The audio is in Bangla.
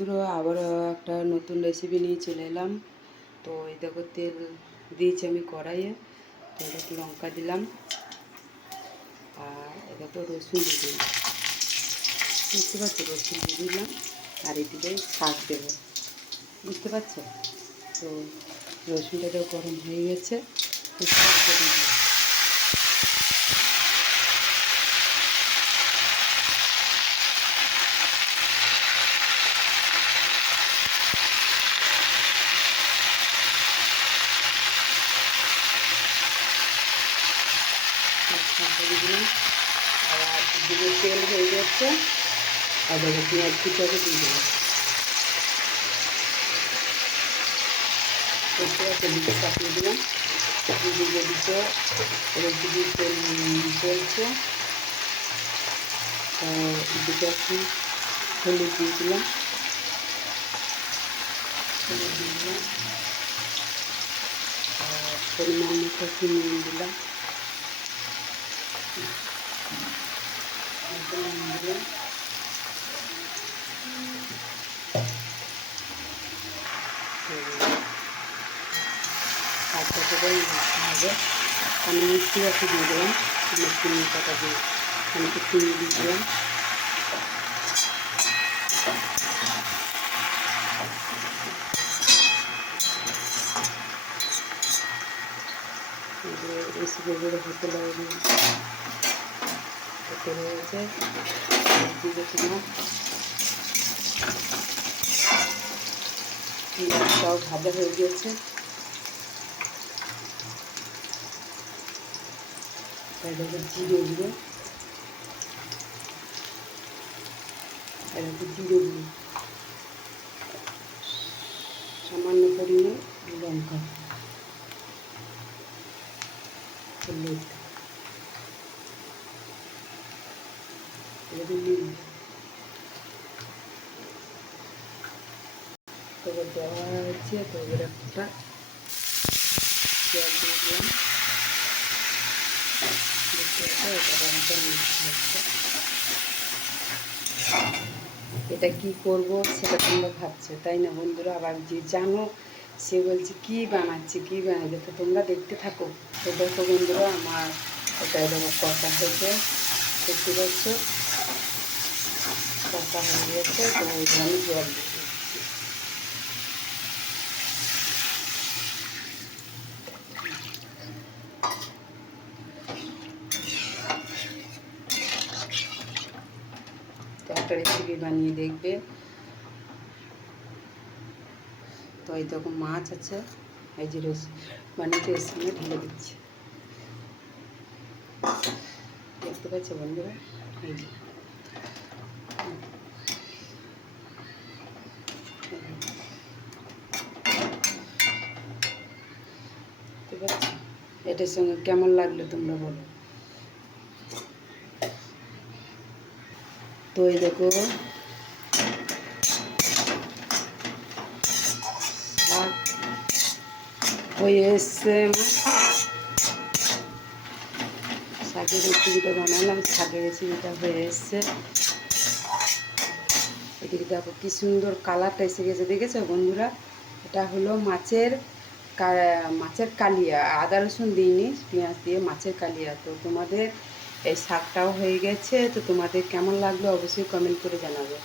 বন্ধুরা, আবারও একটা নতুন রেসিপি নিয়ে চলে এলাম। তো এই দেখো, তেল দিয়েছি আমি কড়াইয়ে। তো একটু লঙ্কা দিলাম, আর এটা তো রসুন দিয়ে দিলাম। বুঝতে পারছো, রসুন দিয়ে দিলাম। আর এদিকে শাক দেবো, বুঝতে পারছো। তো রসুনটা তো গরম হয়ে গেছে, শাকটা দিয়ে দিলাম। শাকটা দিয়ে দিলাম। আর দিকে তেল হয়ে যাচ্ছে, আর দেখো পেঁয়াজ কুচাকে দিয়ে দিলাম। দিকে চাপিয়ে দিলাম। দিকে দিকে দিকে তেল চলছে। দিকে একটু হলুদ দিয়ে দিলাম, হলুদ দিয়ে দিলাম। আর পরিমাণ মতো একটু নুন দিলাম, দিলাম। শাকটা করে হবে। আমি মিষ্টি একটু দিয়ে দিলাম, চিনি পাতা দিয়ে আমি একটু চিনি দিয়ে দিলাম। রেসিপিগুলো হতে লাগবে, হতে রয়েছে। দিকে তোমার পেঁয়াজটাও ভাজা হয়ে গিয়েছে। তাই দেখো জিরে গুঁড়ো, এরকম জিরে গুঁড়ো, সামান্য পরিমাণ লঙ্কা, হলুদ, এরকম নিন। তবে দেওয়া হচ্ছে, তো এবার একটা জল দিয়ে দিলাম। এটা কি করব সেটা তোমরা ভাবছো, তাই না বন্ধুরা? আবার যে জানো সে বলছে কি বানাচ্ছে, কি বানাচ্ছে। তো তোমরা দেখতে থাকো। তো দেখো বন্ধুরা, আমার এটা এবার কষা হয়েছে, দেখতে পাচ্ছ কষা হয়ে গেছে। তো আমি জল দিয়ে দিচ্ছি। একটা রেসিপি বানিয়ে দেখবে। তো এই দেখো মাছ আছে, এই যে বানিয়েছে, এর সঙ্গে ঢেলে দিচ্ছি। দেখতে পাচ্ছ বন্ধুরা, এই যে দেখতে পাচ্ছ। এটার সঙ্গে কেমন লাগলো তোমরা বলো। তো এই দেখো শাক হয়ে এসছে। শাকের রেসিপিটা বানালাম, শাকের রেসিপিটা হয়ে এসছে। এদিকে দেখো কি সুন্দর কালারটা এসে গেছে, দেখেছো বন্ধুরা? এটা হলো মাছের কালিয়া, আদা রসুন দিইনি, পেঁয়াজ দিয়ে মাছের কালিয়া। তো তোমাদের এই শাকটাও হয়ে গেছে। তো তোমাদের কেমন লাগলো অবশ্যই কমেন্ট করে জানাবে।